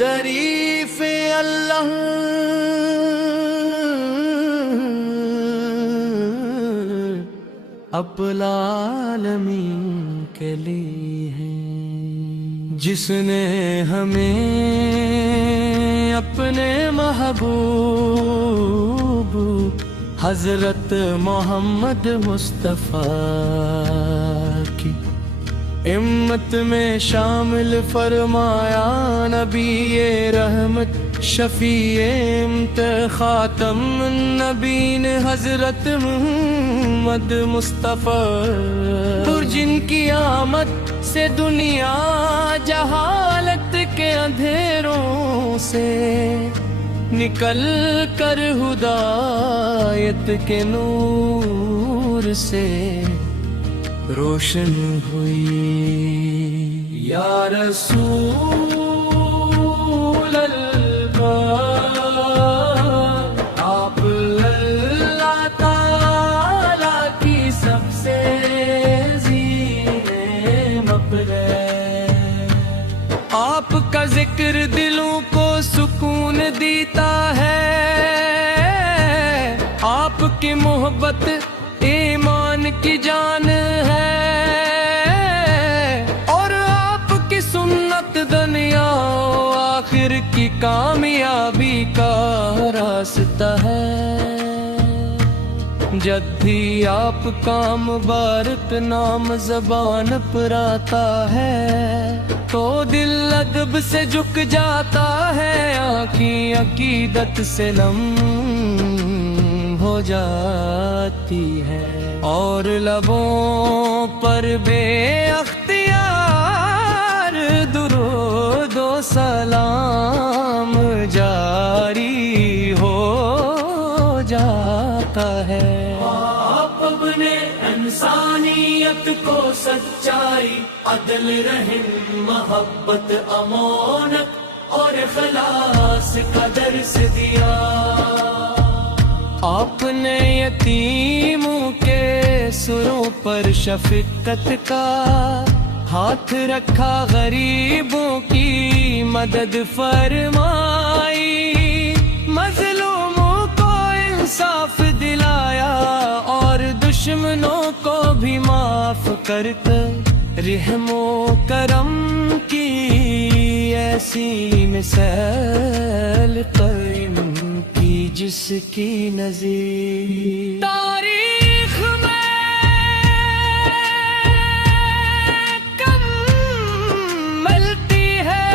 तारीफ अल्लाह अब्बुल आलमीन के लिए है, जिसने हमें अपने महबूब हजरत मोहम्मद मुस्तफ़ा की इम्मत में शामिल फरमाया। नबी ये रहमत शफीए खातम नबीन हजरत मोहम्मद मुस्तफ़ा, और जिनकी आमद से दुनिया जहालत के अंधेरों से निकल कर हुदायत के नूर से रोशन हुई। या रसूल अल्लाह आप अल्लाह ताला की सबसे ज़ीने मक़बूल, आपका जिक्र दिलों को सुकून देता है, आपकी मोहब्बत ईमान की जान है, और आपकी सुन्नत दुनिया आखिर की कामयाबी का रास्ता है। जब भी आपका मुबारक नाम ज़बान पर आता है तो दिल अदब से झुक जाता है, आँखें अकीदत से नम हो जाती है, और लबों पर बेअख्तियार दुरूद व सलाम जारी हो जाता है। आप अपने इंसानियत को सच्चाई, अदल, रहम, मोहब्बत, अमानत और इखलास का दर्स दिया। आपने यतीमों के सुरों पर शफकत का हाथ रखा, गरीबों की मदद फरमाई, मजलूमों को इंसाफ दिलाया, और दुश्मनों को भी माफ कर रहमो करम की ऐसी मिसाल कायम की जिसकी नज़ीर तारीख में कम मिलती है।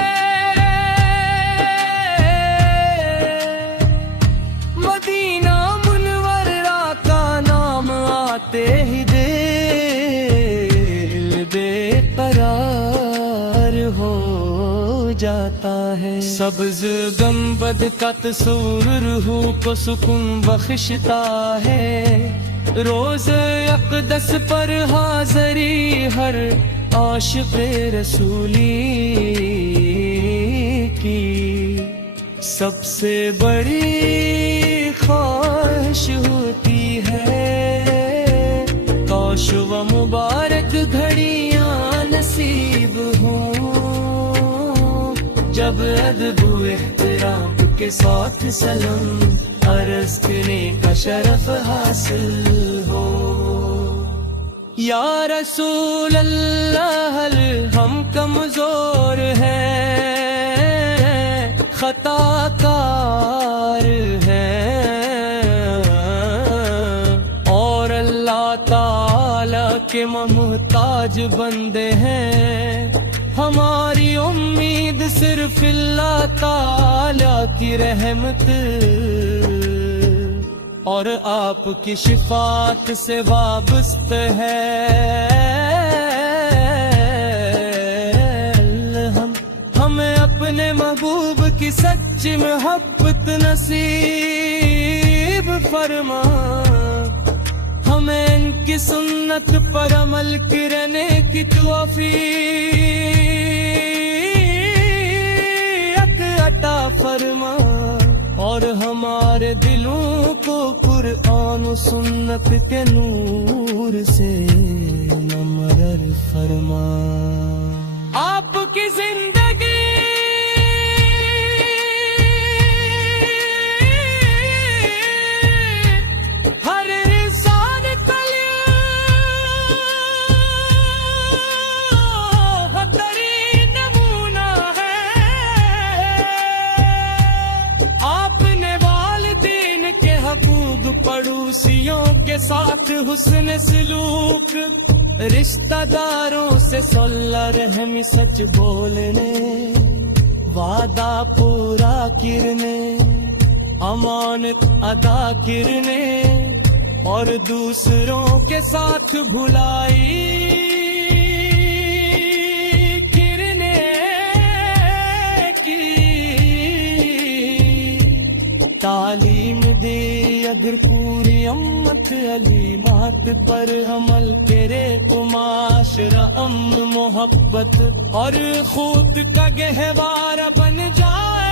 मदीना मुनव्वरा का नाम आते ही दिल बेकरार हो जाता है। सब्ज गंबद का तस्वूर रूह को सुकून बख्शता है, रोज अक़दस पर हाज़री हर आशिक़ रसूली की सबसे बड़ी ख्वाहिश होती है। काश व मुबारक घड़ियां नसीब हों जब अदब एहतराम के साथ सलाम अर्ज़ करने का शरफ हासिल हो। या रसूल अल्लाह हम कमज़ोर हैं, खताकार हैं, और अल्लाह ताला के मोहताज बंदे हैं। हमारी उम्मीद सिर्फ अल्लाह ताला की रहमत और आपकी शिफात से वाबस्ता है। हमें अपने महबूब की सच्ची मोहब्बत नसीब फरमा, हमें इनकी सुन्नत पर अमल करने की तौफीक अता फरमा, और हमारे दिलों को कुरान और सुन्नत के नूर से नमर फरमा। आपकी जिंदगी ساتھ حسن سلوک، رشتہ داروں سے صلح رحمی سچ بولنے، وعدہ پورا کرنے، امانت ادا کرنے، اور دوسروں کے ساتھ بھلائی کرنے کی تعلیم دے۔ اگر پوری امت علیمات پر عمل کرے تو معاشرہ امن محبت اور خود کا گہوارہ بن جائے۔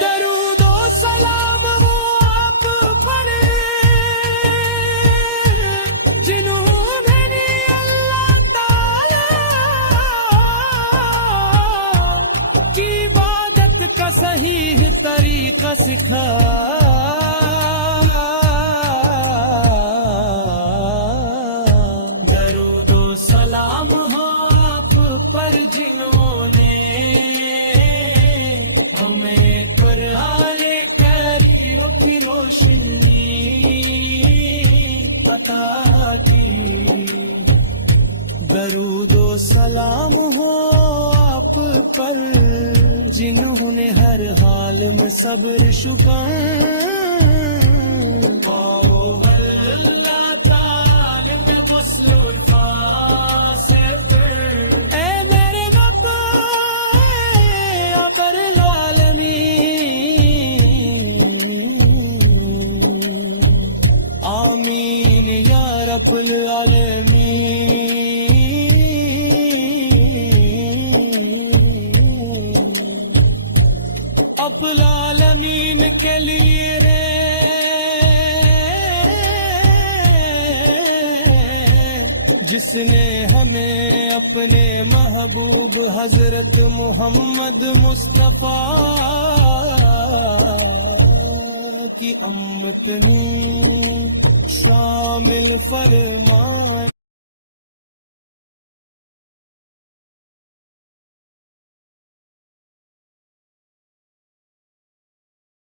درود و سلام ہو آپ پر جنہوں نے اللہ تعالی کی عبادت کا صحیح طریقہ سکھایا۔ درود و سلام ہو آپ پر جنہوں نے ہمیں قرآن کریم کی روشنی عطا کی۔ درود و سلام ہو آپ پر جنہوں نے ہر حال میں صبر شکر اللہ تعالی میں غسل الفاسق۔ اے میرے باپا ابر العالمین، آمین یا رب العالمین۔ اب العالمین کے لیے جس نے ہمیں اپنے محبوب حضرت محمد مصطفیٰ کی امت میں شامل فرمائے۔